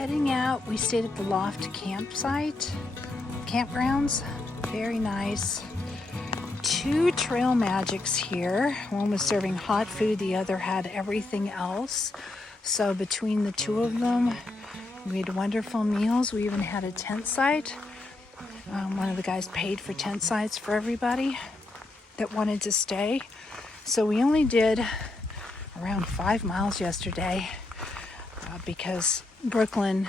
heading out. We stayed at the Loft campgrounds. Very nice. 2 trail magics here. One was serving hot food, the other had everything else. So between the 2 of them, we had wonderful meals. We even had a tent site. One of the guys paid for tent sites for everybody that wanted to stay. So we only did around 5 miles yesterday because Brooklyn,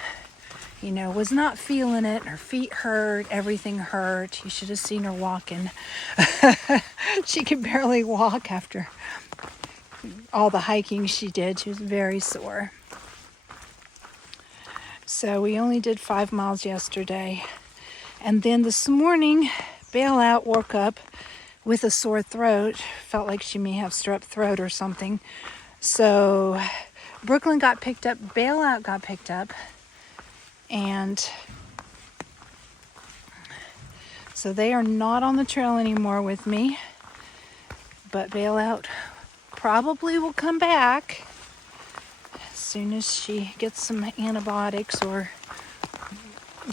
was not feeling it. Her feet hurt, everything hurt. You should have seen her walking. She could barely walk after all the hiking she did. She was very sore. So we only did 5 miles yesterday. And then this morning, Bailout woke up with a sore throat. Felt like she may have strep throat or something. So Brooklyn got picked up, Bailout got picked up. And so they are not on the trail anymore with me. But Bailout probably will come back as soon as she gets some antibiotics or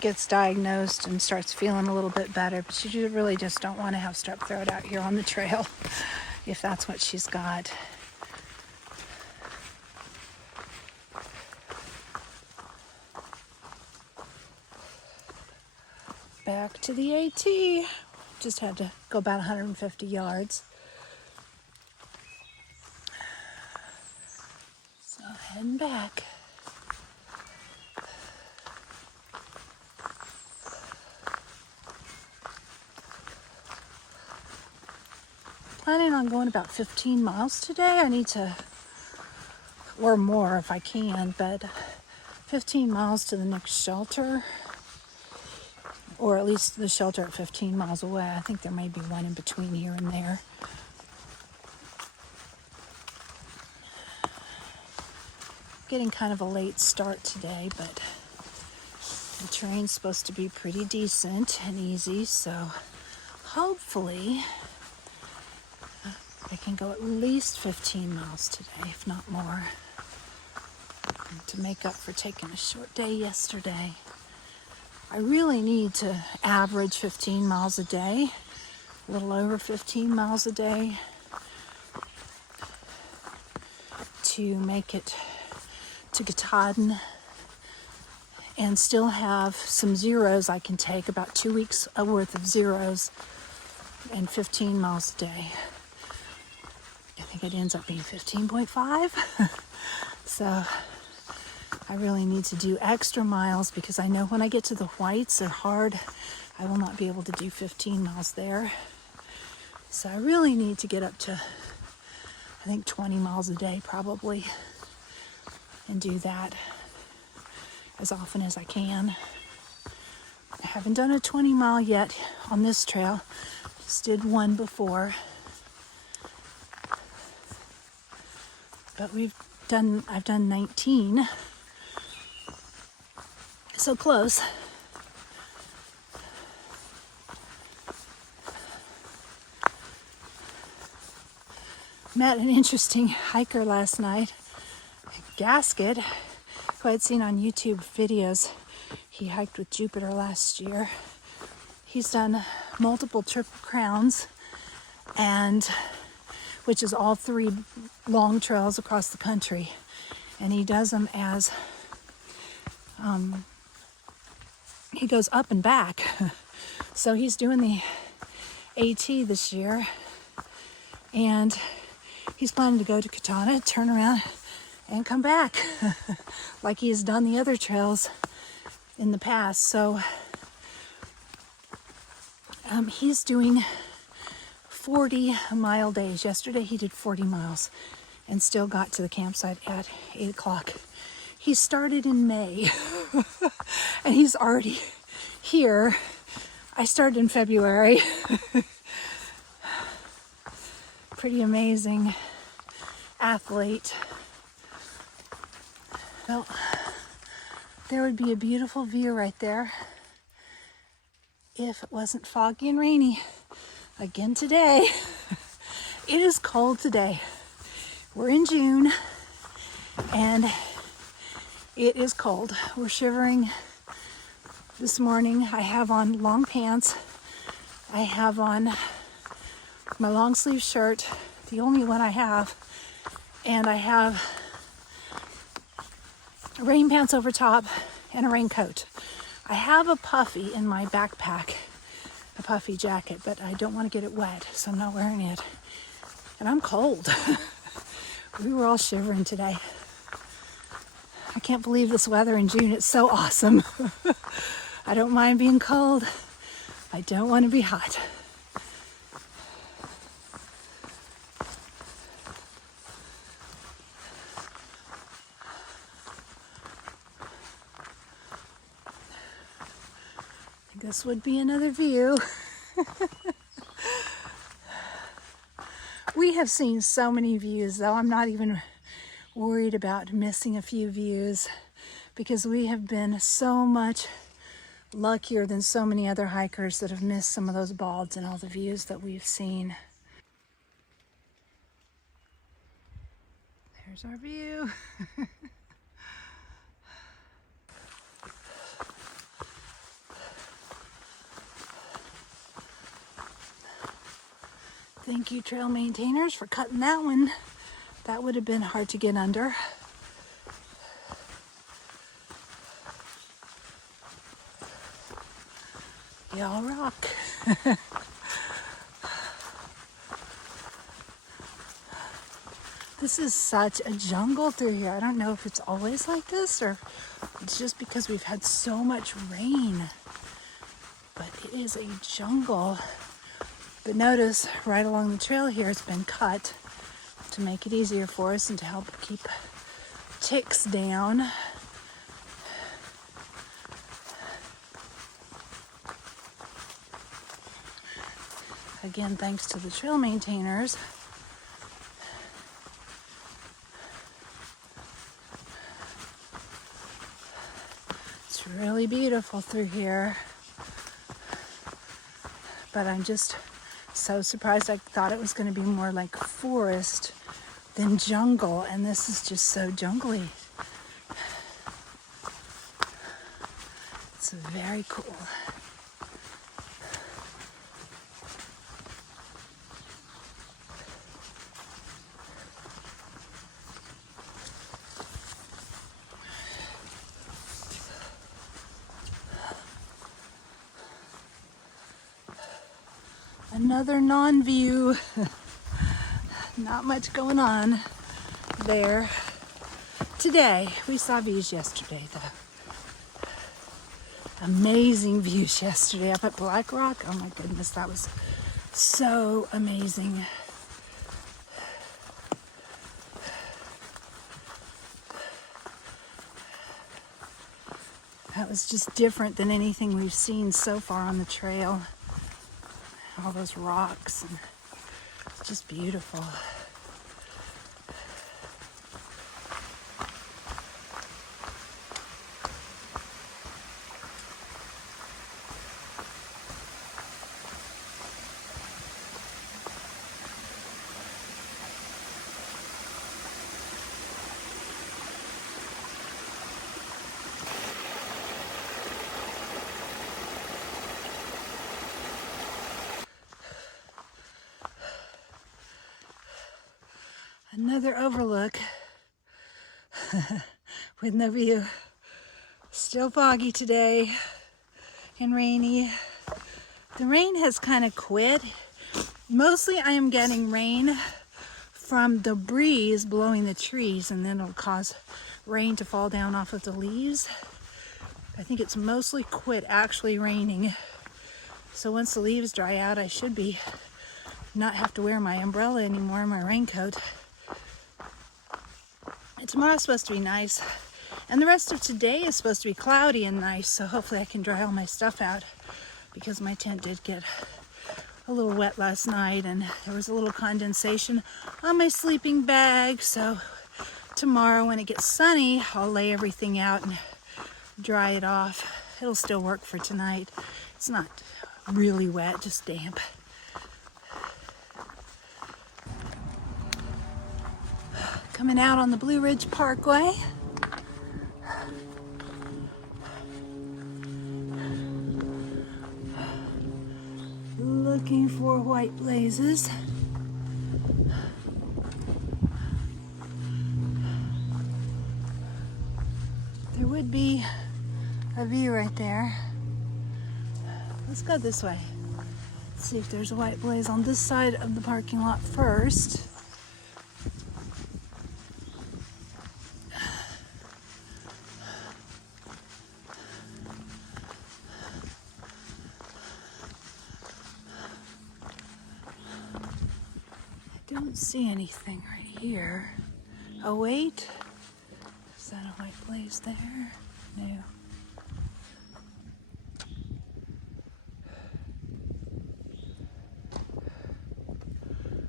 gets diagnosed and starts feeling a little bit better. But she really just don't want to have strep throat out here on the trail if that's what she's got. Back to the AT. Just had to go about 150 yards. So heading back. Planning on going about 15 miles today. I need to, or more if I can, but 15 miles to the next shelter. Or at least the shelter at 15 miles away. I think there may be one in between here and there. Getting kind of a late start today, but the terrain's supposed to be pretty decent and easy, so hopefully I can go at least 15 miles today, if not more, to make up for taking a short day yesterday. I really need to average 15 miles a day, a little over 15 miles a day, to make it to Katahdin and still have some zeros I can take, about 2 weeks worth of zeros and 15 miles a day. I think it ends up being 15.5. So I really need to do extra miles because I know when I get to the whites, they're hard. I will not be able to do 15 miles there. So I really need to get up to, I think, 20 miles a day probably, and do that as often as I can. I haven't done a 20 mile yet on this trail. Just did one before. But I've done 19. So close. Met an interesting hiker last night, Gasket, who I'd seen on YouTube videos. He hiked with Jupiter last year. He's done multiple Triple Crowns, and which is all 3 long trails across the country. And he does them as he goes up and back. So he's doing the AT this year, and he's planning to go to Katana, turn around, and come back like he has done the other trails in the past. So he's doing 40-mile days. Yesterday he did 40 miles and still got to the campsite at 8 o'clock. He started in May and he's already here. I started in February. Pretty amazing athlete. Well, there would be a beautiful view right there if it wasn't foggy and rainy again today. It is cold today. We're in June and It is cold. We're shivering this morning. I have on long pants. I have on my long sleeve shirt, the only one I have, and I have rain pants over top and a raincoat. I have a puffy in my backpack, a puffy jacket, but I don't want to get it wet, so I'm not wearing it. And I'm cold. We were all shivering today. I can't believe this weather in June. It's so awesome. I don't mind being cold. I don't want to be hot. This would be another view. We have seen so many views, though. I'm not even worried about missing a few views because we have been so much luckier than so many other hikers that have missed some of those balds and all the views that we've seen. There's our view. Thank you, trail maintainers, for cutting that one. That would have been hard to get under. Y'all rock. This is such a jungle through here. I don't know if it's always like this or it's just because we've had so much rain. But it is a jungle. But notice right along the trail here, it's been cut to make it easier for us and to help keep ticks down. Again, thanks to the trail maintainers. It's really beautiful through here. But I'm just so surprised. I thought it was going to be more like forest than jungle, and this is just so jungly. It's very cool. Another non-view. Not much going on there today. We saw views yesterday, though. Amazing views yesterday up at Black Rock. Oh my goodness, that was so amazing. That was just different than anything we've seen so far on the trail. All those rocks, and it's just beautiful. Another overlook with no view. Still foggy today and rainy. The rain has kind of quit. Mostly I am getting rain from the breeze blowing the trees, and then it'll cause rain to fall down off of the leaves. I think it's mostly quit actually raining. So once the leaves dry out, I should be not have to wear my umbrella anymore, my raincoat. And tomorrow's supposed to be nice, and the rest of today is supposed to be cloudy and nice, so hopefully I can dry all my stuff out, because my tent did get a little wet last night and there was a little condensation on my sleeping bag. So tomorrow when it gets sunny, I'll lay everything out and dry it off. It'll still work for tonight. It's not really wet, just damp. Coming out on the Blue Ridge Parkway. looking for white blazes. There would be a view right there. Let's go this way. Let's see if there's a white blaze on this side of the parking lot first. I don't see anything right here. Oh wait, is that a white blaze there? No.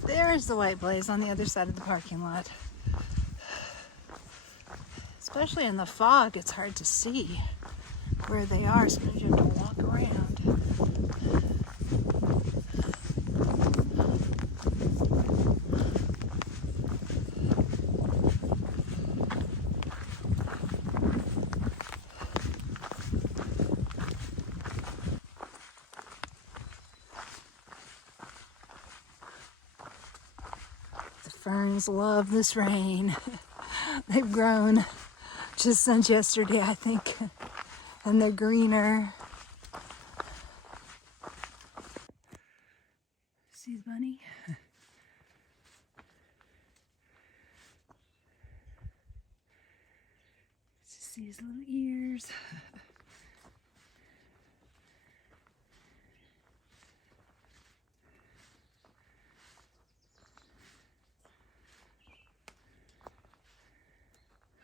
There's the white blaze on the other side of the parking lot. Especially in the fog, it's hard to see where they are, so you have to walk around. The ferns love this rain. They've grown just since yesterday, I think, and they're greener. See the bunny? Just see his little ears.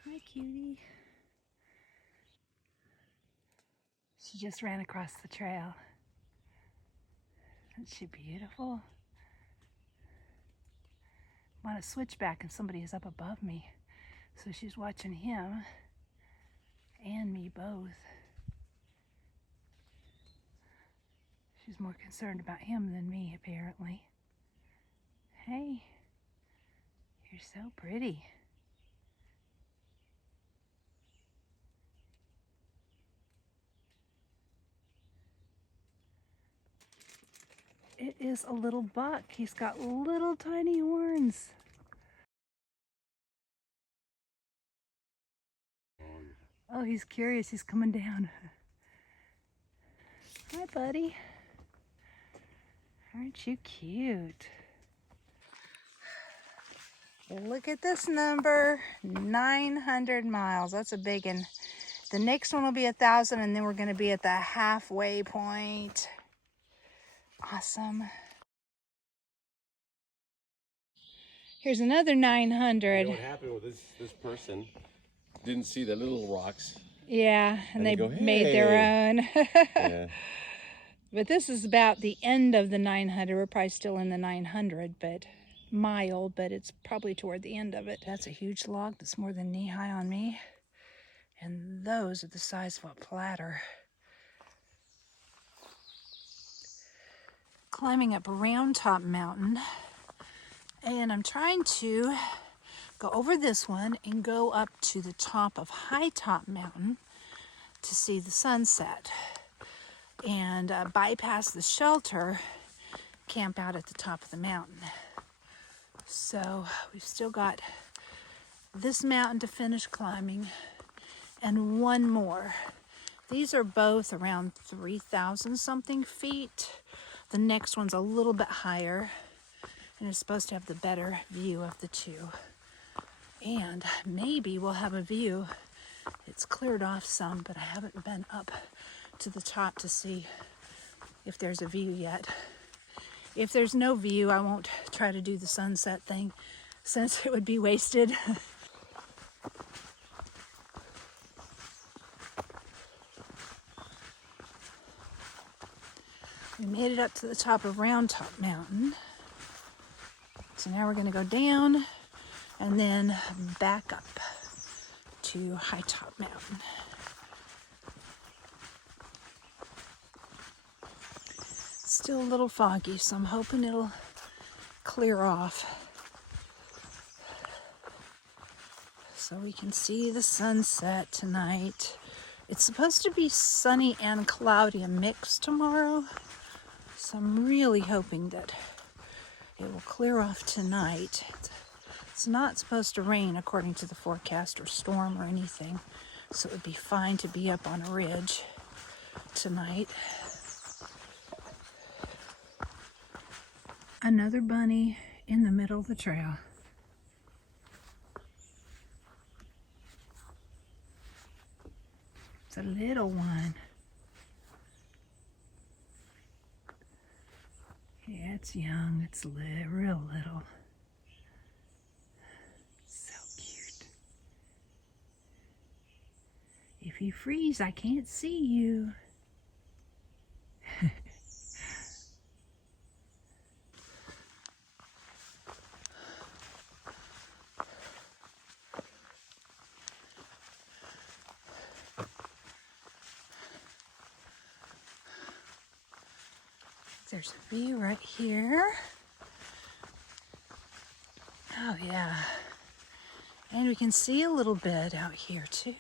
Hi, cutie. She just ran across the trail. Isn't she beautiful? I'm on a switchback and somebody is up above me. So she's watching him and me both. She's more concerned about him than me, apparently. Hey, you're so pretty. It is a little buck. He's got little tiny horns. Oh, he's curious. He's coming down. Hi, buddy. Aren't you cute? Look at this number, 900 miles. That's a big one. The next one will be 1,000, and then we're going to be at the halfway point. Awesome. Here's another 900. You know what happened with this person? Didn't see the little rocks. Yeah, and they go, hey. made their own. Yeah. But this is about the end of the 900. We're probably still in the 900 mile, but it's probably toward the end of it. That's a huge log that's more than knee-high on me. And those are the size of a platter. Climbing up Round Top Mountain. And I'm trying to go over this one and go up to the top of Hightop Mountain to see the sunset. And bypass the shelter, camp out at the top of the mountain. So we've still got this mountain to finish climbing and one more. These are both around 3,000 something feet. The next one's a little bit higher and it's supposed to have the better view of the two. And maybe we'll have a view. It's cleared off some, but I haven't been up to the top to see if there's a view yet. If there's no view, I won't try to do the sunset thing since it would be wasted. We made it up to the top of Round Top Mountain. So now we're going to go down and then back up to Hightop Mountain. Still a little foggy, so I'm hoping it'll clear off so we can see the sunset tonight. It's supposed to be sunny and cloudy, a mix tomorrow. So I'm really hoping that it will clear off tonight. It's not supposed to rain according to the forecast, or storm or anything. So it would be fine to be up on a ridge tonight. Another bunny in the middle of the trail. It's a little one. Yeah, it's young. It's real little. So cute. If you freeze, I can't see you. There's a view right here. Oh yeah. And we can see a little bit out here too.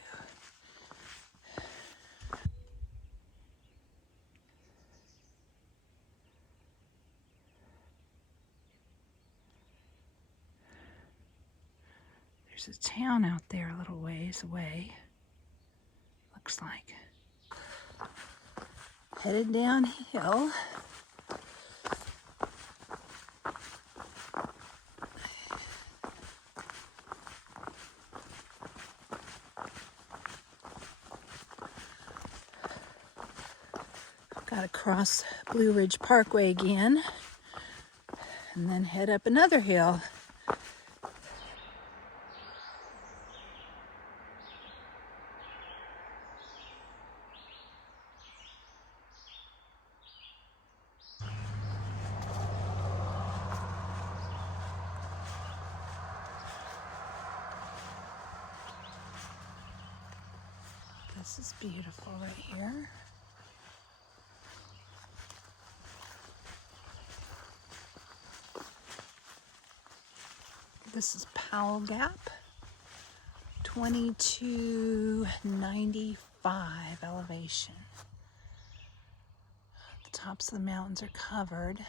There's a town out there a little ways away, looks like. Headed downhill. Got to cross Blue Ridge Parkway again and then head up another hill. This is beautiful right here. This is Powell Gap, 2295 elevation. The tops of the mountains are covered.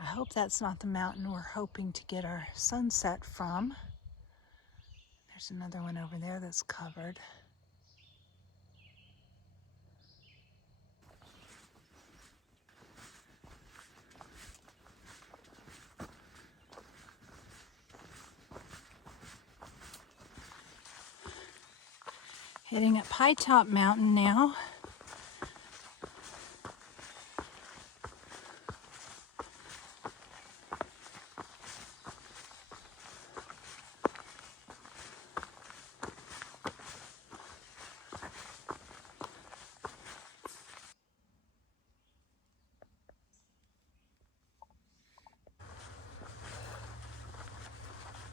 I hope that's not the mountain we're hoping to get our sunset from. There's another one over there that's covered. Heading up Hightop Mountain now.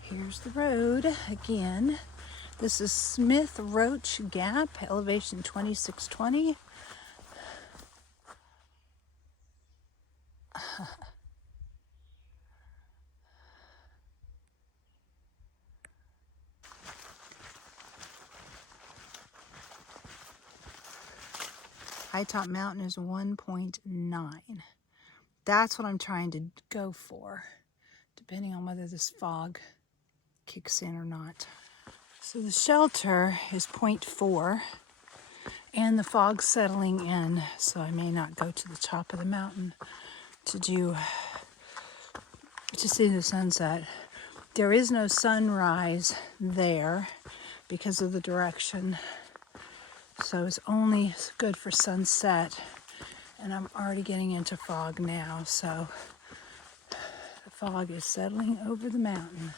Here's the road again. This is Roach Gap, elevation 2620. Hightop Mountain is 1.9. That's what I'm trying to go for, depending on whether this fog kicks in or not. So the shelter is 0.4 and the fog's settling in, so I may not go to the top of the mountain to see the sunset. There is no sunrise there because of the direction, so it's only good for sunset, and I'm already getting into fog now, so the fog is settling over the mountain.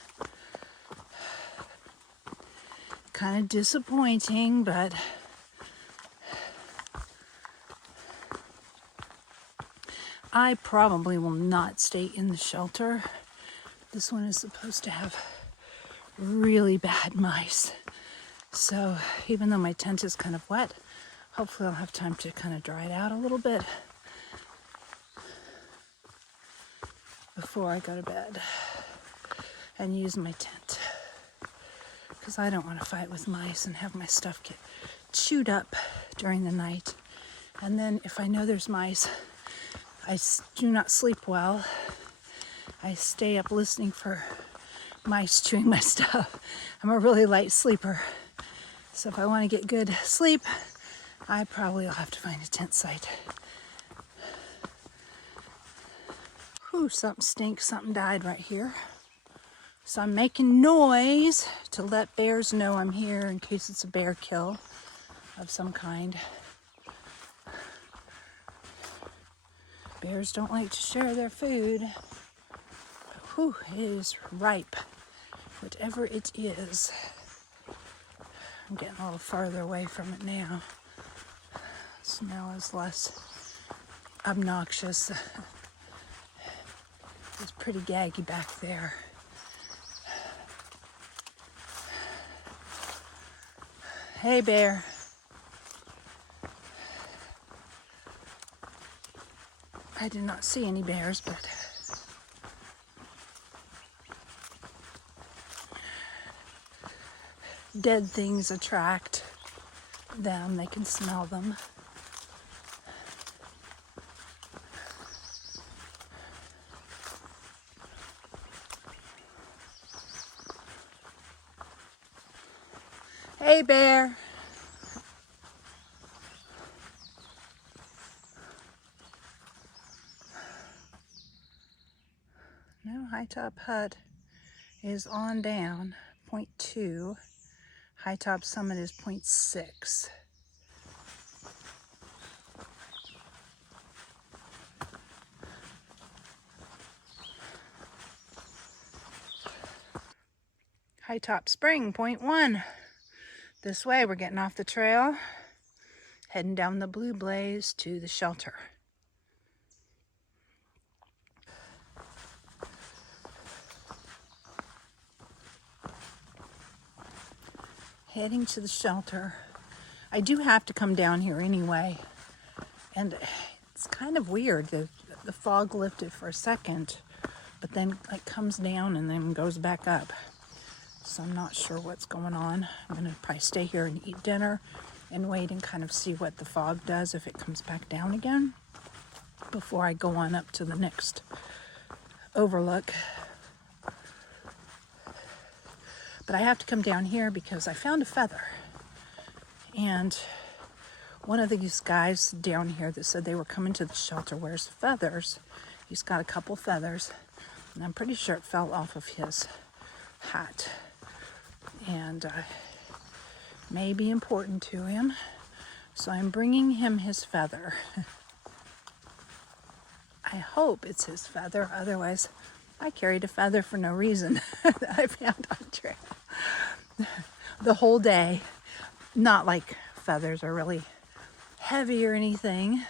Kind of disappointing, but I probably will not stay in the shelter. This one is supposed to have really bad mice. So even though my tent is kind of wet, hopefully I'll have time to kind of dry it out a little bit before I go to bed and use my tent. Because I don't want to fight with mice and have my stuff get chewed up during the night. And then if I know there's mice, do not sleep well. I stay up listening for mice chewing my stuff. I'm a really light sleeper. So if I want to get good sleep, I probably will have to find a tent site. Whew, something stinks. Something died right here. So I'm making noise to let bears know I'm here in case it's a bear kill of some kind. Bears don't like to share their food. Whew, it is ripe, whatever it is. I'm getting a little farther away from it now. The smell is less obnoxious. It's pretty gaggy back there. Hey, bear. I did not see any bears, but dead things attract them. They can smell them. Hey, bear. No, Hightop Hut is on down, 0.2. Hightop Summit is 0.6. Hightop Spring, 0.1. This way, we're getting off the trail, heading down the Blue Blaze to the shelter. Heading to the shelter. I do have to come down here anyway, and it's kind of weird. The fog lifted for a second, but then it comes down and then goes back up. So I'm not sure what's going on. I'm gonna probably stay here and eat dinner and wait and kind of see what the fog does if it comes back down again before I go on up to the next overlook. But I have to come down here because I found a feather. And one of these guys down here that said they were coming to the shelter wears feathers. He's got a couple feathers, and I'm pretty sure it fell off of his hat. And may be important to him. So I'm bringing him his feather. I hope it's his feather, otherwise I carried a feather for no reason that I found on the trail the whole day. Not like feathers are really heavy or anything.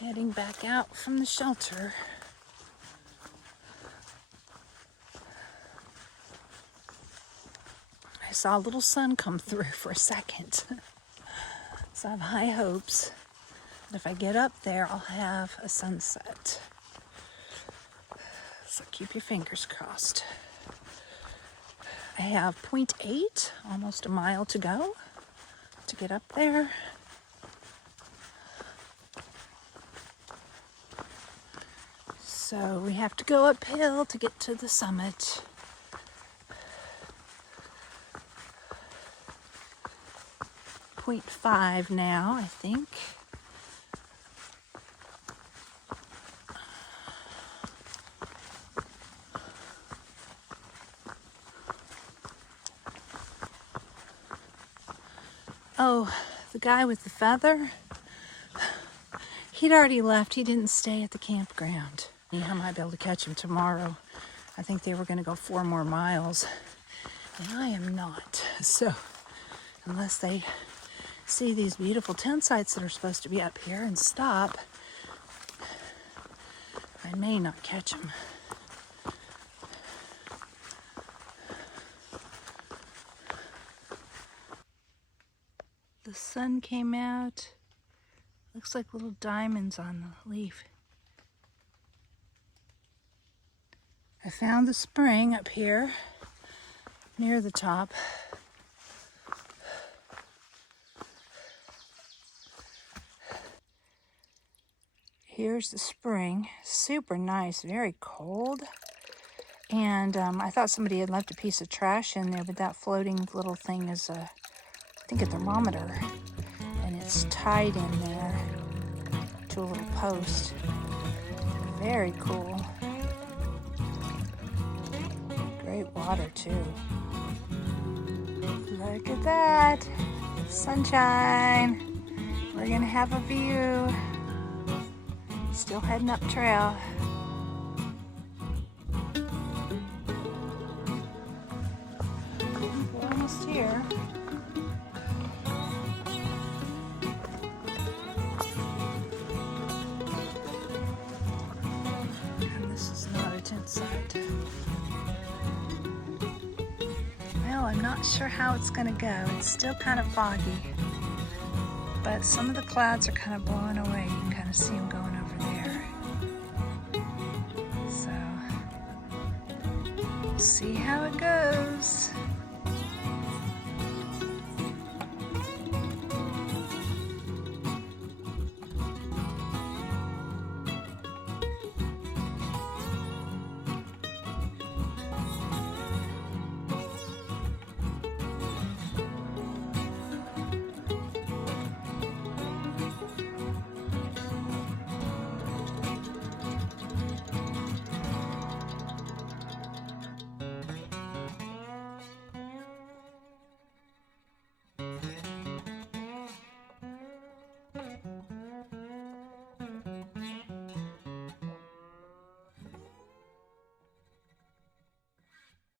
Heading back out from the shelter. I saw a little sun come through for a second. So I have high hopes that if I get up there, I'll have a sunset. So keep your fingers crossed. I have 0.8, almost a mile to go to get up there. So we have to go uphill to get to the summit. .5 now, I think. Oh, the guy with the feather, he'd already left. He didn't stay at the campground. I might be able to catch him tomorrow. I think they were going to go 4 more miles, and I am not. So unless they see these beautiful tent sites that are supposed to be up here and stop, I may not catch them. The sun came out. Looks like little diamonds on the leaf. I found the spring up here near the top. Here's the spring. Super nice, very cold. And I thought somebody had left a piece of trash in there, but that floating little thing is, I think, a thermometer. And it's tied in there to a little post. Very cool. Great water, too. Look at that. Sunshine. We're gonna have a view. Still heading up trail. We're almost here. And this is not a tent site. Well, I'm not sure how it's gonna go. It's still kind of foggy. But some of the clouds are kind of blowing away. You can kind of see them going over there. So, we'll see how it goes.